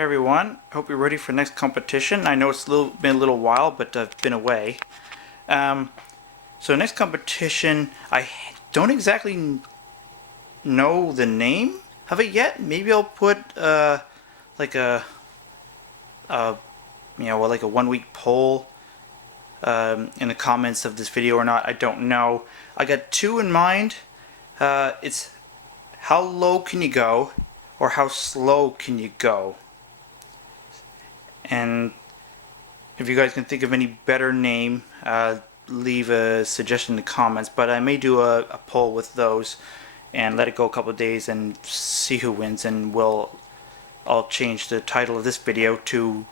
Hey everyone, hope you're ready for next competition. I know it's been a little while, but I've been away. So next competition, I don't exactly know the name of it yet. Maybe I'll put like a like a 1 week poll in the comments of this video or not. I don't know. I got two in mind. It's how low can you go, or how slow can you go? And if you guys can think of any better name, leave a suggestion in the comments. But I may do a poll with those and let it go a couple of days and see who wins. And I'll change the title of this video to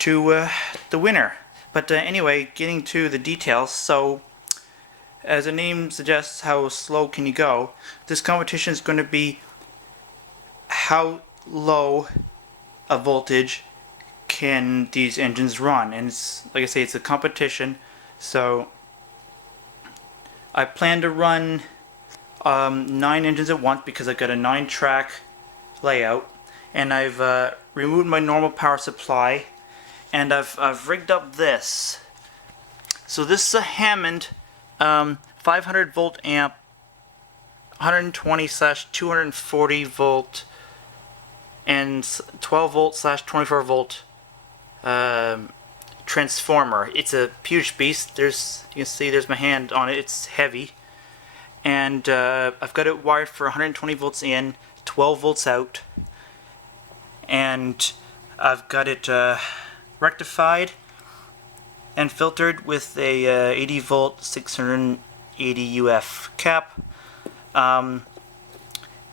the winner. But anyway, getting to the details. So, as the name suggests, how slow can you go? This competition is going to be how low a voltage can these engines run, and it's like I say, it's a competition. So I plan to run 9 engines at once because I've got a 9-track layout, and I've removed my normal power supply, and I've rigged up this. So this is a Hammond 500 volt amp, 120/240 volt, and 12 volt/ 24 volt transformer. It's a huge beast. You can see there's my hand on it. It's heavy, and I've got it wired for 120 volts in, 12 volts out, and I've got it rectified and filtered with a 80 volt 680 UF cap.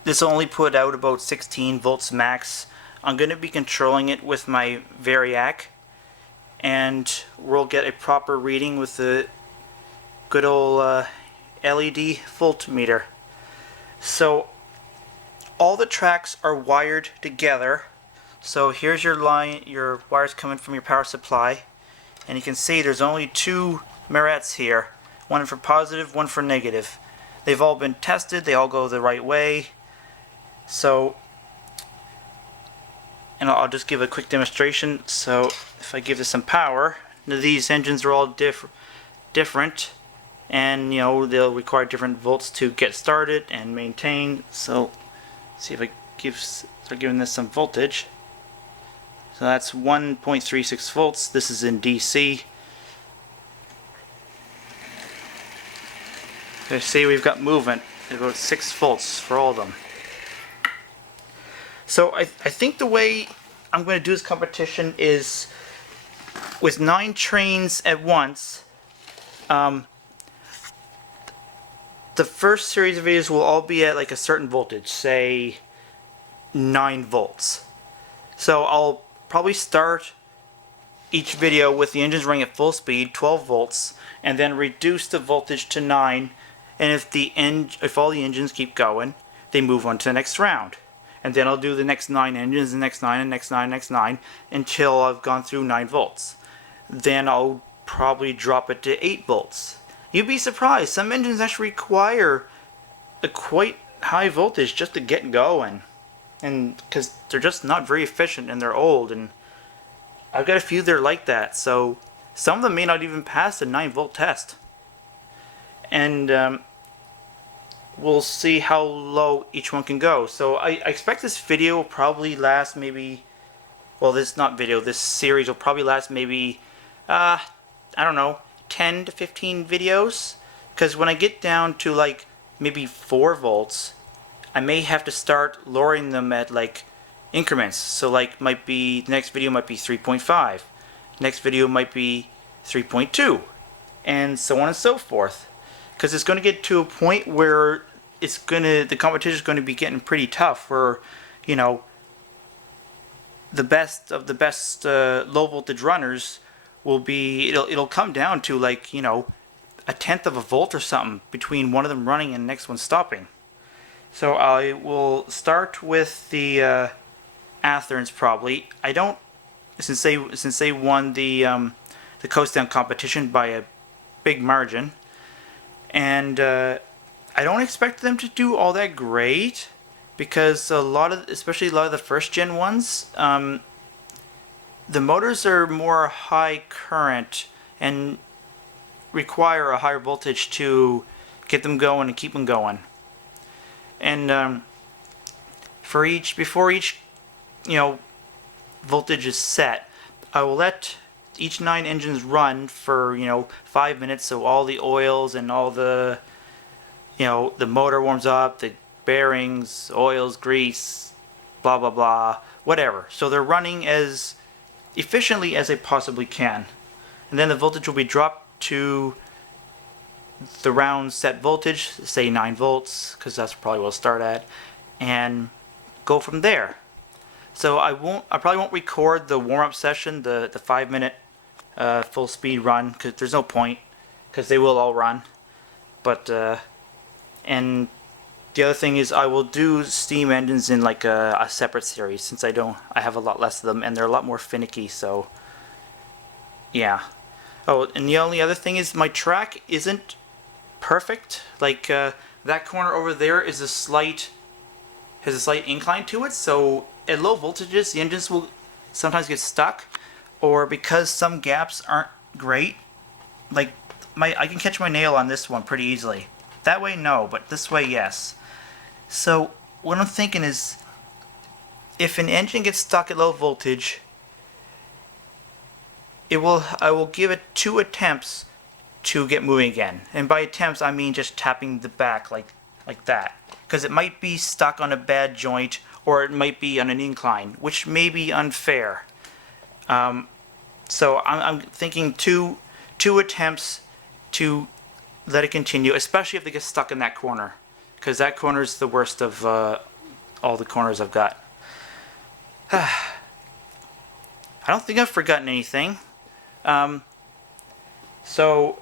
This will only put out about 16 volts max. I'm going to be controlling it with my Variac, and we'll get a proper reading with the good old LED voltmeter. So all the tracks are wired together. So here's your line, your wires coming from your power supply, and you can see there's only 2 mirrors here, one for positive, one for negative. They've all been tested, they all go the right way. So, and I'll just give a quick demonstration. So if I give this some power, these engines are all different, and they'll require different volts to get started and maintain. So see if I start giving this some voltage. So that's 1.36 volts. This is in DC. You see we've got movement at about 6 volts for all of them. So I think the way I'm going to do this competition is with 9 trains at once. The first series of videos will all be at like a certain voltage, say 9 volts. So I'll probably start each video with the engines running at full speed, 12 volts, and then reduce the voltage to 9. And if all the engines keep going, they move on to the next round. And then I'll do the next 9 engines, the next 9, and next 9, next 9, until I've gone through 9 volts. Then I'll probably drop it to 8 volts. You'd be surprised, some engines actually require a quite high voltage just to get going. And because they're just not very efficient and they're old, and I've got a few that are like that. So some of them may not even pass the 9 volt test. And we'll see how low each one can go. So I expect this video will probably last maybe, well, this series will probably last maybe, I don't know, 10 to 15 videos. Because when I get down to like maybe 4 volts, I may have to start lowering them at like increments. So like the next video might be 3.5, next video might be 3.2, and so on and so forth. Because it's going to get to a point where the competition is going to be getting pretty tough. Where the best of the best low voltage runners will be. It'll come down to like 1/10 of a volt or something between one of them running and the next one stopping. So I will start with the Atherns probably. I don't since they won the coast down competition by a big margin. And I don't expect them to do all that great. because especially a lot of the first gen ones, the motors are more high current and require a higher voltage to get them going and keep them going. And before each voltage is set, I will let each 9 engines run for 5 minutes, so all the oils and all the the motor warms up, the bearings, oils, grease, blah blah blah, whatever. So they're running as efficiently as they possibly can, and then the voltage will be dropped to the round set voltage, say 9 volts, because that's probably what we'll start at, and go from there. So I probably won't record the warm-up session, the 5-minute full speed run, because there's no point, because they will all run. But and the other thing is, I will do steam engines in like a separate series, since I have a lot less of them and they're a lot more finicky. So yeah. Oh, and the only other thing is, my track isn't perfect. Like that corner over there is has a slight incline to it, so at low voltages the engines will sometimes get stuck, or because some gaps aren't great, like I can catch my nail on this one pretty easily. That way no, but this way yes. So what I'm thinking is, if an engine gets stuck at low voltage, I will give it 2 attempts to get moving again. And by attempts I mean just tapping the back like that, because it might be stuck on a bad joint, or it might be on an incline, which may be unfair. So I'm thinking two attempts to let it continue, especially if they get stuck in that corner, because that corner is the worst of all the corners I've got. I don't think I've forgotten anything. So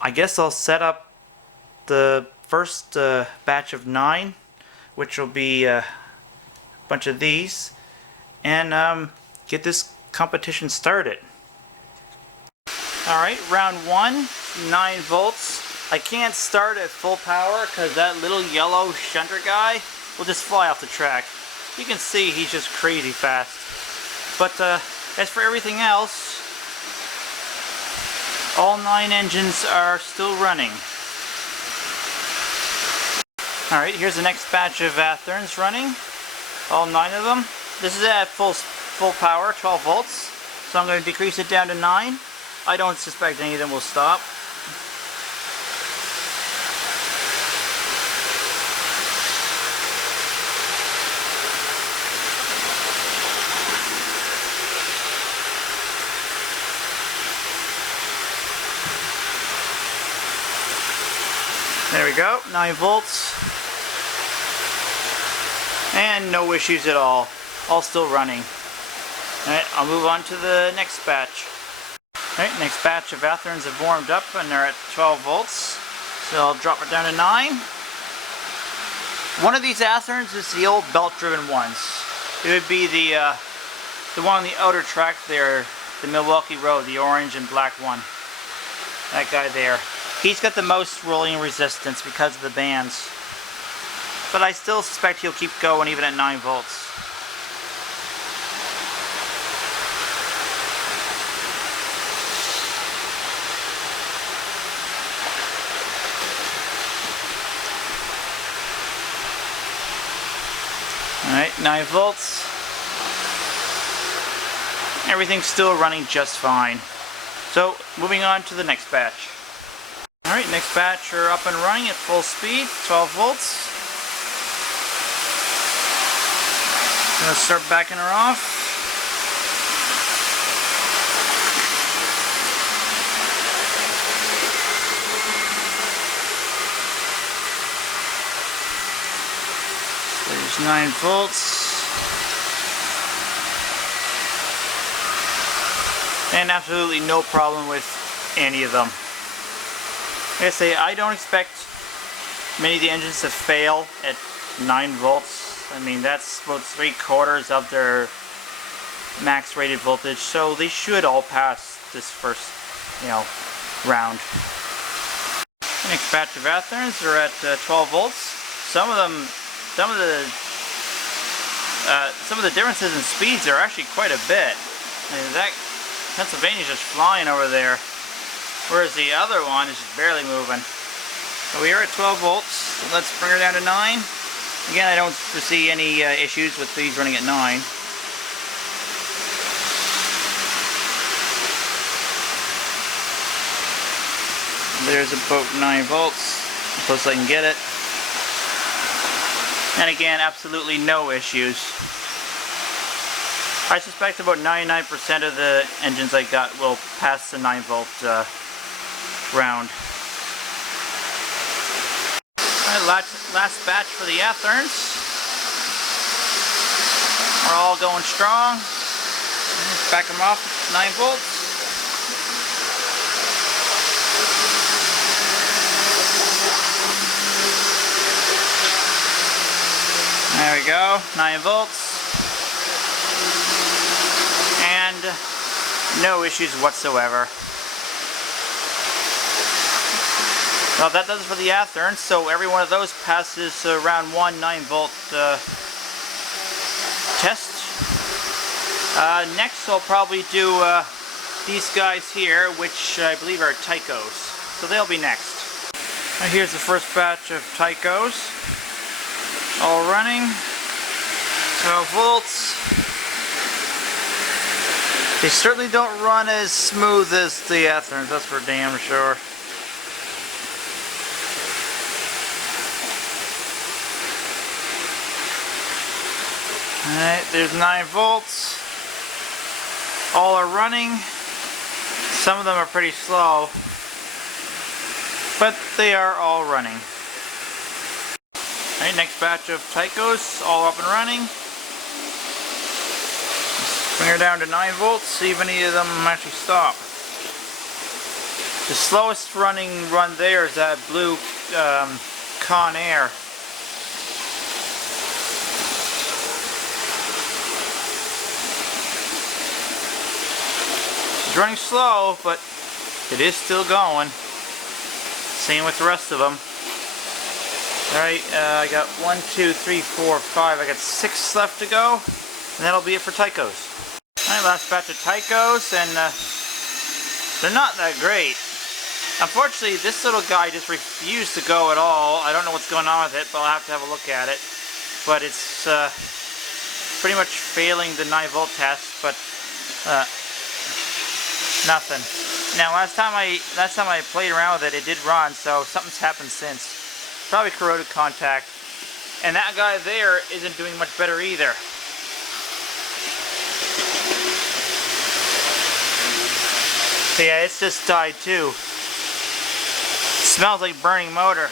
I guess I'll set up the first batch of 9, which will be a bunch of these, and get this competition started. Alright, round 1, 9 volts. I can't start at full power because that little yellow shunter guy will just fly off the track. You can see he's just crazy fast. But as for everything else, all 9 engines are still running. Alright, here's the next batch of Atherns running. All 9 of them. This is at full power, 12 volts. So I'm going to decrease it down to 9. I don't suspect any of them will stop. There we go, 9 volts. And no issues at all still running. Alright, I'll move on to the next batch. Alright, next batch of Atherns have warmed up and they're at 12 volts. So I'll drop it down to 9. One of these Atherns is the old belt-driven ones. It would be the one on the outer track there, the Milwaukee Road, the orange and black one. That guy there. He's got the most rolling resistance because of the bands. But I still suspect he'll keep going even at 9 volts. Alright, 9 volts. Everything's still running just fine. So, moving on to the next batch. Alright, next batch are up and running at full speed, 12 volts. I'm going to start backing her off. There's 9 volts. And absolutely no problem with any of them. Like I say, I don't expect many of the engines to fail at 9 volts. I mean, that's about 3/4 of their max rated voltage, so they should all pass this first, round. The next batch of Atherns are at 12 volts. Some of them some of the differences in speeds are actually quite a bit. That Pennsylvania's just flying over there, whereas the other one is just barely moving. So we are at 12 volts. So let's bring her down to 9. Again, I don't foresee any issues with these running at 9. There's about 9 volts, close I can get it. And again, absolutely no issues. I suspect about 99% of the engines I got will pass the 9 volt round. Alright, last batch for the Atherns. We're all going strong. Back them off at 9 volts. There we go, 9 volts. And no issues whatsoever. Well, that does it for the Atherns. So every one of those passes round 1 9 volt test. Next I'll probably do these guys here, which I believe are Tychos. So they'll be next. Now here's the first batch of Tychos. All running. 12 volts. They certainly don't run as smooth as the Atherns, that's for damn sure. Alright, there's 9 volts. All are running. Some of them are pretty slow, but they are all running. Alright, next batch of Tychos, all up and running. Bring her down to 9 volts, see if any of them actually stop. The slowest running run there is that blue Con-Cor. It's running slow, but it is still going. Same with the rest of them. Alright, I got 1, 2, 3, 4, 5. I got 6 left to go, and that'll be it for Tychos. Alright, last batch of Tychos, and they're not that great. Unfortunately, this little guy just refused to go at all. I don't know what's going on with it, but I'll have to have a look at it. But it's pretty much failing the 9 volt test, but nothing. Now, last time I played around with it, it did run, so something's happened since. Probably corroded contact. And that guy there isn't doing much better either. So yeah, it's just died too. It smells like burning motor.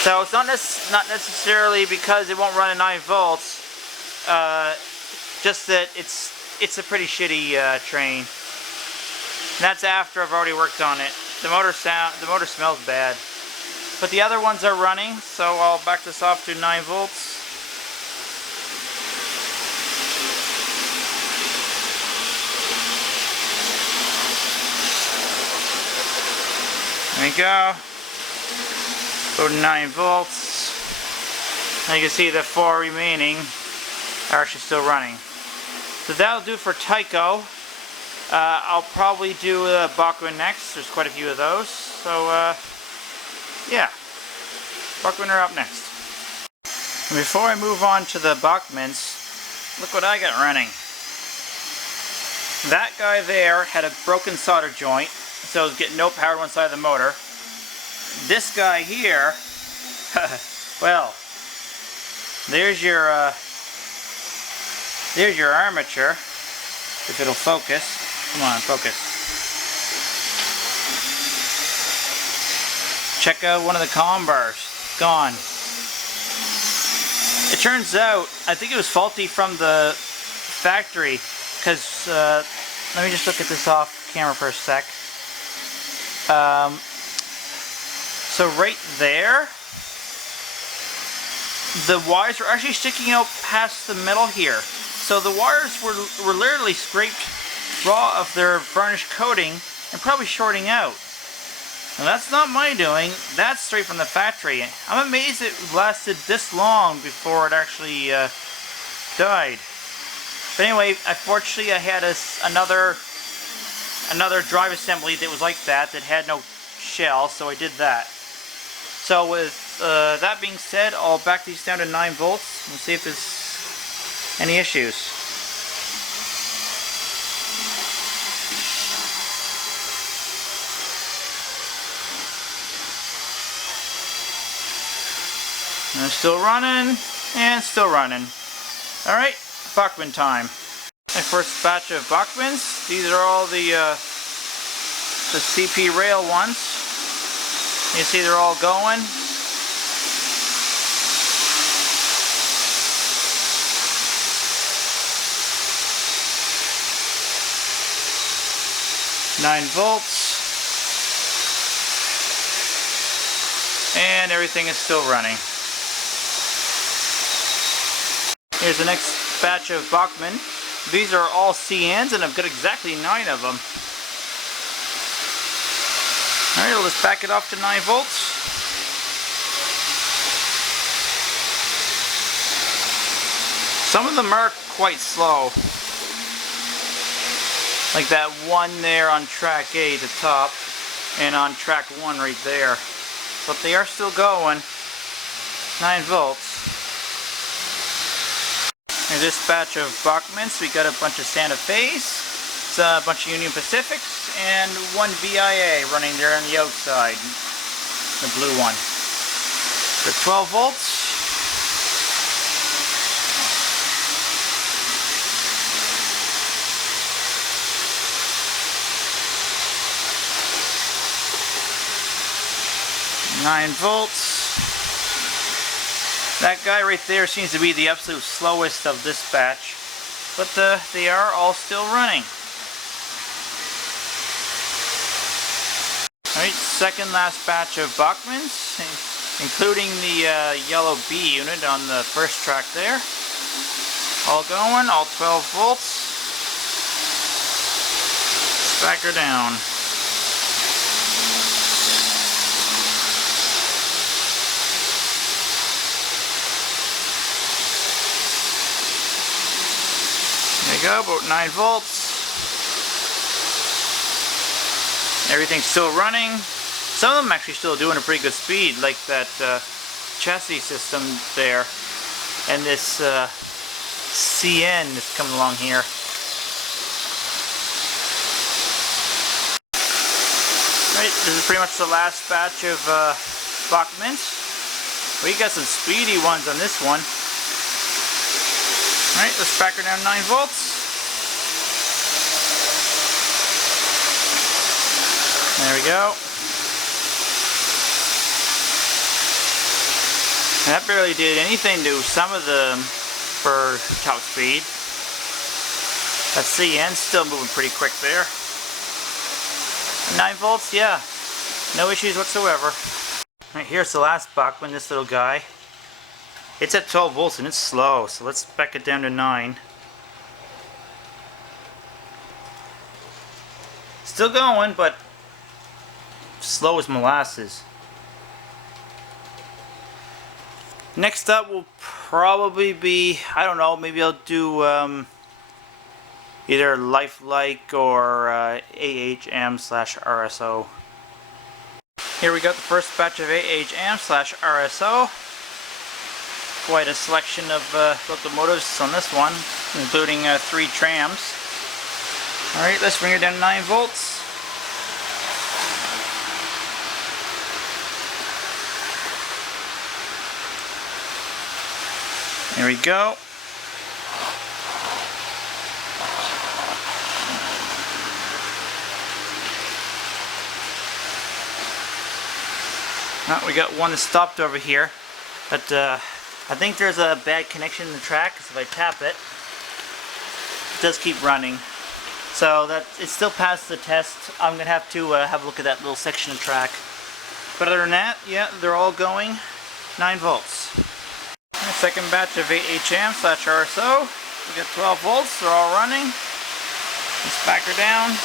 So it's not necessarily because it won't run at 9 volts. Just that it's a pretty shitty train. And that's after I've already worked on it. The motor smells bad. But the other ones are running, so I'll back this off to 9 volts. There we go. Go to 9 volts. Now you can see the 4 remaining are actually still running. So that'll do for Tycho. I'll probably do Bachmann next. There's quite a few of those. So yeah, Bachmann are up next. And before I move on to the Bachmanns, look what I got running. That guy there had a broken solder joint, so it was getting no power to one side of the motor. This guy here, well, there's your armature, if it'll focus. Come on, focus. Check out one of the comm bars. Gone. It turns out, I think it was faulty from the factory, because, let me just look at this off camera for a sec. So right there, the wires are actually sticking out past the metal here. So the wires were literally scraped raw of their varnish coating and probably shorting out. Now that's not my doing, that's straight from the factory. I'm amazed it lasted this long before it actually died. But anyway, unfortunately I had another drive assembly that was like that had no shell, so I did that. So with that being said, I'll back these down to 9 volts and see if there's any issues. And it's still running, and still running. Alright, Bachmann time. My first batch of Bachmanns. These are all the CP rail ones. You see they're all going. Nine volts. And everything is still running. Here's the next batch of Bachmann. These are all CNs, and I've got exactly 9 of them. Alright, let's back it off to 9 volts. Some of them are quite slow. Like that one there on track A, the top, and on track 1 right there. But they are still going. 9 volts. And this batch of Bachmanns, we got a bunch of Santa Fe's, a bunch of Union Pacifics, and one VIA running there on the outside, the blue one. For 12 volts. Nine volts. That guy right there seems to be the absolute slowest of this batch, but they are all still running. Alright, second last batch of Bachmanns, including the yellow B unit on the first track there. All going, all 12 volts. Back her down. There you go, about 9 volts. Everything's still running. Some of them actually still doing a pretty good speed, like that chassis system there. And this CN is coming along here. Right, this is pretty much the last batch of Bachmanns. We got some speedy ones on this one. Alright, let's back her down 9 volts. There we go. That barely did anything to some of them for top speed. That CN's still moving pretty quick there. 9 volts, yeah. No issues whatsoever. Alright, here's the last Bachmann, this little guy. It's at 12 volts and it's slow, so let's back it down to 9. Still going, but slow as molasses. Next up will probably be, I don't know, maybe I'll do either lifelike or AHM/RSO. Here we got the first batch of AHM/RSO. Quite a selection of locomotives on this one, including 3 trams. Alright, let's bring her down to 9 volts. There we go. We got one that stopped over here, but I think there's a bad connection in the track, because if I tap it, it does keep running. So that it still passed the test. I'm going to have to have a look at that little section of track. But other than that, yeah, they're all going 9 volts. And second batch of AHM/RSO. We got 12 volts, they're all running. Let's back her down.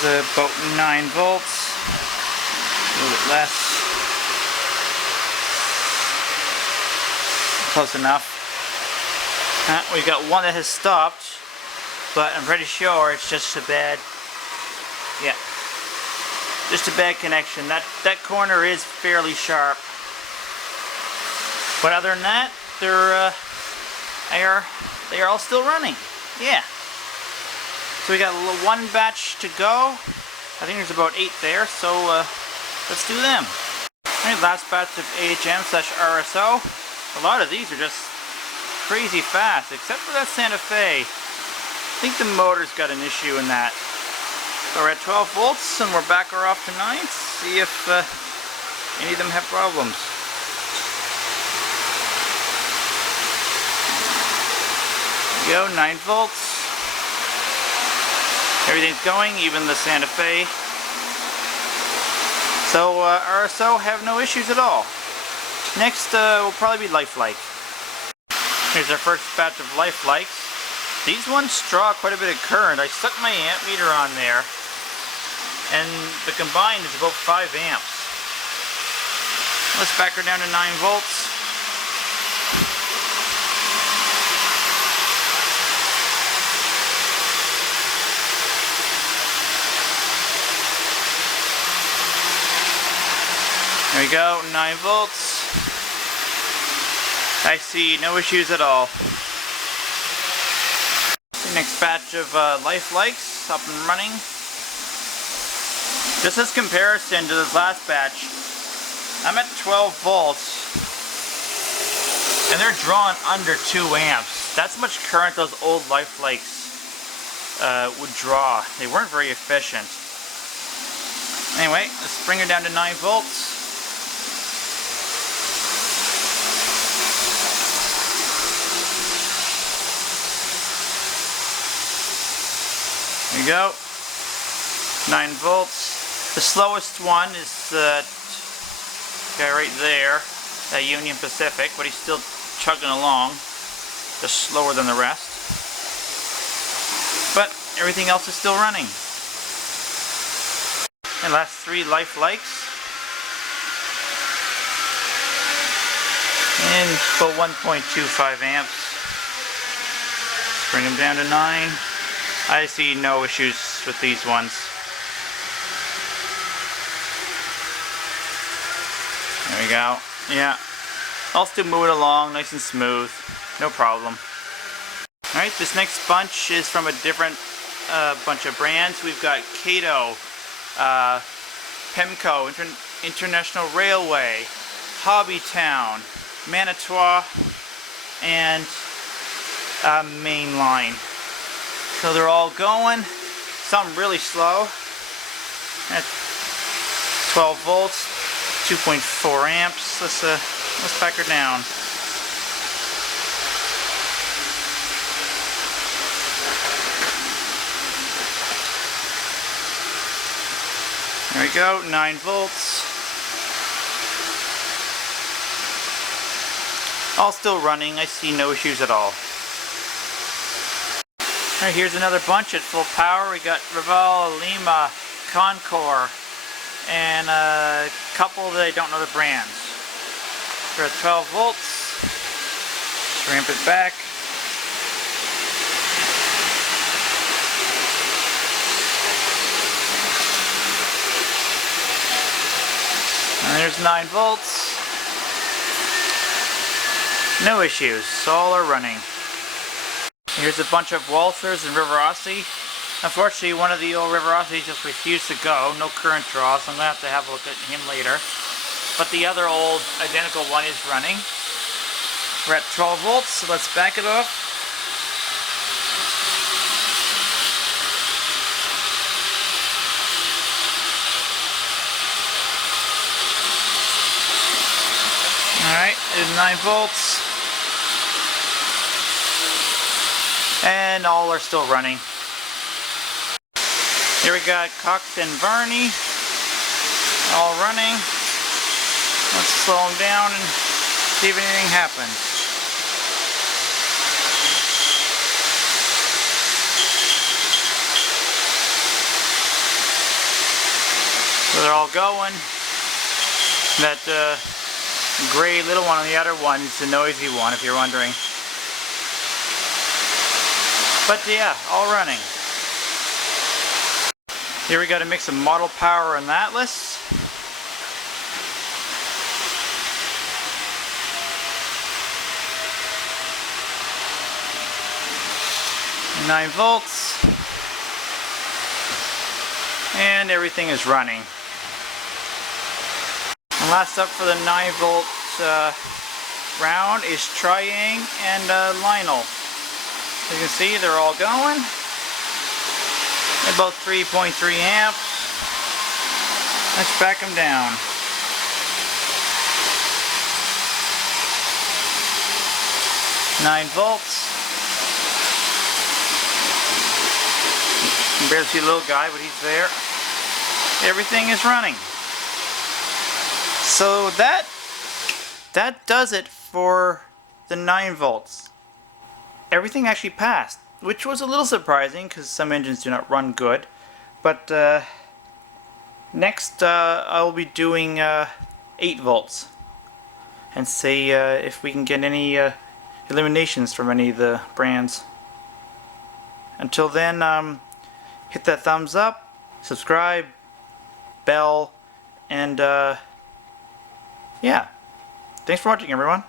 There's about 9 volts. A little bit less. Close enough. We've got one that has stopped, but I'm pretty sure it's just a bad, yeah, just a bad connection. That corner is fairly sharp, but other than that, they are all still running. Yeah. So we got one batch to go. I think there's about 8 there, so let's do them. Alright, last batch of AHM/RSO. A lot of these are just crazy fast, except for that Santa Fe. I think the motor's got an issue in that. So we're at 12 volts, and we're back her off to 9. See if any of them have problems. There we go, 9 volts. Everything's going, even the Santa Fe. So RSO have no issues at all. Next will probably be Lifelike. Here's our first batch of Lifelikes. These ones draw quite a bit of current. I stuck my amp meter on there, and the combined is about 5 amps. Let's back her down to 9 volts. There we go, 9 volts. I see no issues at all. The next batch of Lifelikes up and running. Just as comparison to this last batch, I'm at 12 volts and they're drawing under 2 amps. That's how much current those old Lifelikes would draw. They weren't very efficient. Anyway, let's bring her down to 9 volts. There you go, 9 volts. The slowest one is that guy right there, that Union Pacific, but he's still chugging along, just slower than the rest. But everything else is still running. And last 3 Lifelikes. And about 1.25 amps. Bring them down to 9. I see no issues with these ones. There we go. Yeah. I'll still move it along nice and smooth. No problem. Alright, this next bunch is from a different bunch of brands. We've got Cato, Pemco, International Railway, Hobbytown, Manitowoc, and Mainline. So they're all going. Some really slow. At 12 volts, 2.4 amps. Let's back her down. There we go, 9 volts. All still running. I see no issues at all. Alright, here's another bunch at full power. We got Raval, Lima, Con-Cor, and a couple that I don't know the brands. We're at 12 volts. Let's ramp it back. And there's 9 volts. No issues. All are running. Here's a bunch of Walthers and Riverossi. Unfortunately, one of the old Riverossis just refused to go. No current draw, so I'm going to have a look at him later. But the other old identical one is running. We're at 12 volts, so let's back it off. Alright, there's 9 volts. And all are still running. Here we got Cox and Varney, all running. Let's slow them down and see if anything happens. So they're all going. That gray little one on the other one is the noisy one, if you're wondering. But yeah, all running. Here we got a mix of model power and Atlas. Nine volts. And everything is running. And last up for the 9 volt round is Triang and Lionel. As you can see, they're all going. About 3.3 amps. Let's back them down. Nine volts. You can barely see the little guy, but he's there. Everything is running. So that does it for the 9 volts. Everything actually passed, which was a little surprising because some engines do not run good. But next I'll be doing 8 volts and see if we can get any eliminations from any of the brands. Until then, hit that thumbs up, subscribe, bell, and yeah. Thanks for watching, everyone.